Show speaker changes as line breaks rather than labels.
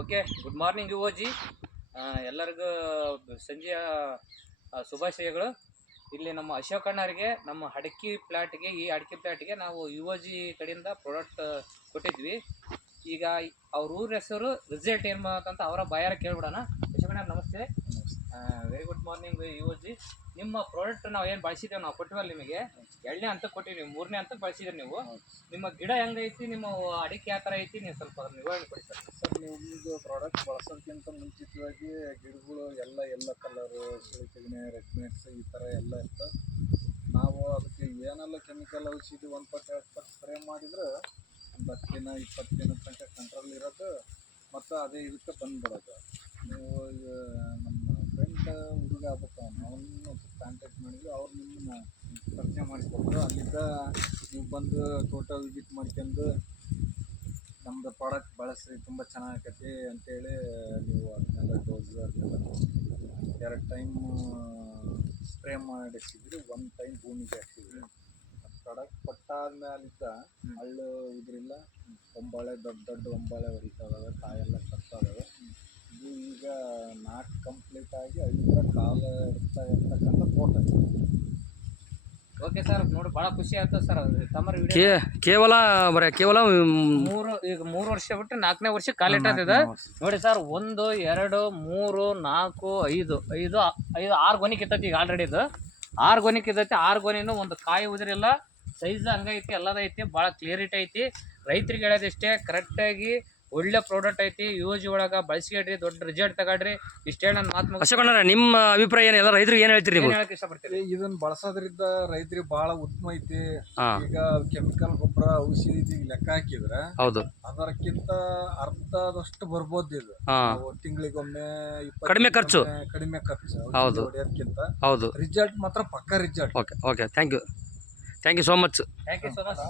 Okay, good morning you ಓಜಿ ಎಲ್ಲರಿಗೂ ಸಂಜೆಯ ಶುಭಾಶಯಗಳು. ಇಲ್ಲಿ ನಮ್ಮ ಅಶೋಕ್ ಅಣ್ಣರಿಗೆ, ನಮ್ಮ ಅಡಕೆ ಪ್ಲಾಟ್ಗೆ, ಈ ಅಡಕೆ ಪ್ಲಾಟ್ಗೆ ನಾವು ಯು ಓ ಜಿ ಕಡೆಯಿಂದ ಪ್ರಾಡಕ್ಟ್ ಕೊಟ್ಟಿದ್ವಿ. ಈಗ ಅವ್ರ ಊರ ಹೆಸರು ರಿಸಲ್ಟ್ ಏನು ಅಂತ ಅವರ ಬಾಯಾರ ಕೇಳ್ಬಿಡೋಣ. ಅಶೋಕ್ ಅಣ್ಣ ನಮಸ್ತೆ. Very good morning U G ನಿಮ್ಮ ಪ್ರಾಡಕ್ಟ್ ನಾವು ಏನು ಬಳಸಿದ್ದೇವೆ ನಾವು ಕೊಟ್ಟಿವಲ್ಲ ನಿಮಗೆ ಎರಡನೇ ಅಂತ ಕೊಟ್ಟಿವಿ ನೀವು ಮೂರನೇ ಅಂತ ಬಳಸಿದ್ರಿ ನೀವು. ನಿಮ್ಮ ಗಿಡ ಹೆಂಗೈತಿ ನಿಮ್ಮ ಅಡಿಕೆ ಯಾವ ಥರ ಐತಿ ನೀವು ಸ್ವಲ್ಪ ಅದನ್ನ ವಿವರಣೆ ಕೊಡಿ ಸರ್.
ಸರ್ ನಿಮ್ಮದು ಪ್ರಾಡಕ್ಟ್ ಬಳಸೋದಕ್ಕಿಂತ ಮುಂಚಿತವಾಗಿ ಗಿಡಗಳು ಎಲ್ಲ ಎಲ್ಲ ಕಲರು ಸುಳಿತಿಗಣೆ ರೆಡ್ಮೆಟ್ಸ್ ಈ ಥರ ಎಲ್ಲ ಇತ್ತು ನಾವು ಅದಕ್ಕೆ ಏನೆಲ್ಲ ಕೆಮಿಕಲ್ ಔಷಧಿ ಒಂದು ಪಟ್ಟು ಎರಡು ಪಟ್ಟು ಸ್ಪ್ರೇ ಮಾಡಿದ್ರೆ ಒಂದು ಹತ್ತು ದಿನ ಇಪ್ಪತ್ತು ದಿನದ ತನಕ ಕಂಟ್ರೋಲ್ ಇರೋದು ಮತ್ತು ಅದೇ ಇದಕ್ಕೆ ಬಂದ್ಬಿಡೋದು. ನೀವು ನಮ್ಮ ಹುಡುಗ ಆಗುತ್ತೆ ಅವನು ಕಾಂಟ್ಯಾಕ್ಟ್ ಮಾಡಿದ್ವಿ ಅವ್ರು ನಿಮ್ಮನ್ನ ಪರಿಚಯ ಮಾಡಿಕೊಟ್ರು. ಅಲ್ಲಿಂದ ನೀವು ಬಂದು ತೋಟ ವಿಸಿಟ್ ಮಾಡ್ಕೊಂಡು ನಮ್ಮದು ಪ್ರಾಡಕ್ಟ್ ಬಳಸ್ರಿ ತುಂಬ ಚೆನ್ನಾಗೈತಿ ಅಂತೇಳಿ ನೀವು ಅದನ್ನೆಲ್ಲ ಡೋಸ್ ಅದನ್ನೆಲ್ಲ ಎರಡು ಟೈಮ್ ಸ್ಪ್ರೇ ಮಾಡಿಸಿದ್ರಿ ಒಂದು ಟೈಮ್ ಭೂಮಿಗೆ ಹಾಕ್ತಿದ್ರಿ ಪ್ರಾಡಕ್ಟ್ ಕೊಟ್ಟಾದ್ಮೇಲಿದ್ದ ಹಳ್ಳು ಉದ್ರಿಲ್ಲ ಒಂಬಾಳೆ ದೊಡ್ಡ ದೊಡ್ಡ ಒಂಬಾಳೆ ಹೊಡಿತಾ ಇದಾವೆ ಕಾಯೆಲ್ಲ ಕಟ್ತಾ ಇದಾವೆ ಇದು ಈಗ ನಾಲ್ಕು ಕಂಪ್ಲೀಟ್ ಆಗಿ ಐದರ ಕಾಲ ಇರ್ತಾ ಇರ್ತಕ್ಕಂಥ ಫೋಟೋ
ಓಕೆ ಸರ್ ನೋಡಿ ಭಾಳ ಖುಷಿ ಆಯ್ತು ಸರ್ ತಮ್ಮರ
ಕೇ ಕೇವಲ ಬರೀ ಕೇವಲ
ಮೂರು ಈಗ ಮೂರು ವರ್ಷ ಬಿಟ್ಟು ನಾಲ್ಕನೇ ವರ್ಷ ಕಾಲಿಟ್ಟದ ನೋಡಿ ಸರ್ ಒಂದು ಎರಡು ಮೂರು ನಾಲ್ಕು ಐದು ಐದು ಐದು ಆರು ಗೊನಿ ಕಿತ್ತೈತಿ ಈಗ ಆಲ್ರೆಡಿ ಇದು. ಆರು ಗೊನಿ ಕಿತ್ತೈತಿ ಆರು ಗೊನಿನೂ ಒಂದು ಕಾಯಿ ಉದುರಿಲ್ಲ. ಸೈಜ್ ಹಂಗೈತಿ ಎಲ್ಲದೈತಿ ಭಾಳ ಕ್ಲಿಯರಿಟಿ ಐತಿ. ರೈತರಿಗೆ ಹೇಳೋದಿಷ್ಟೇ ಕರೆಕ್ಟಾಗಿ ಒಳ್ಳೆ ಪ್ರಾಡಕ್ಟ್ ಐತಿ ಯೂಸ್ ಒಳಗೆ ಬಳಸ್ಕೊಡ್ರಿ ದೊಡ್ಡ ರಿಸಲ್ಟ್ ತಗೊಳ್ರಿ ಇಷ್ಟೇ ನನ್ನ ಮಾತು
ಅಶೋಕಣ್ಣ ನಿಮ್ಮ ಅಭಿಪ್ರಾಯ ಏನು? ಎಲ್ಲ ರೈತರಿಗೆ ಏನು ಹೇಳ್ತೀರಿ ನೀವು?
ಹೇಳಕ್ಕೆ ಇಷ್ಟಪಡ್ತೀರಿ?
ಇದನ್ನ ಬಳಸೋದ್ರಿಂದ ರೈತರಿಗೆ ಬಹಳ ಉತ್ತಮ ಐತಿ.
ಹಾ.
ಈಗ ಕೆಮಿಕಲ್ ಗೊಬ್ಬರ ಔಷಧಿ ಲೆಕ್ಕ ಹಾಕಿದ್ರೆ
ಹೌದು.
ಅದಕ್ಕಿಂತ ಅರ್ಧದಷ್ಟು ಬರ್ಬೋದು ಇದು.
ಹಾ.
ನಾವು ತಿಂಗಳಿಗೊಮ್ಮೆ ಇಪ್ಪತ್ತು
ಕಡಿಮೆ ಖರ್ಚು.
ದಿನಕ್ಕೊಮ್ಮೆ ಕಡಿಮೆ ಖರ್ಚು ಔಷಧಿ
ಹೌದು.
ಹೊಡೆಯೋದ್ಕಿಂತ.
ಹೌದು.
ರಿಸಲ್ಟ್ ಮಾತ್ರ ಪಕ್ಕ result
okay okay thank you thank you so much
thank you so much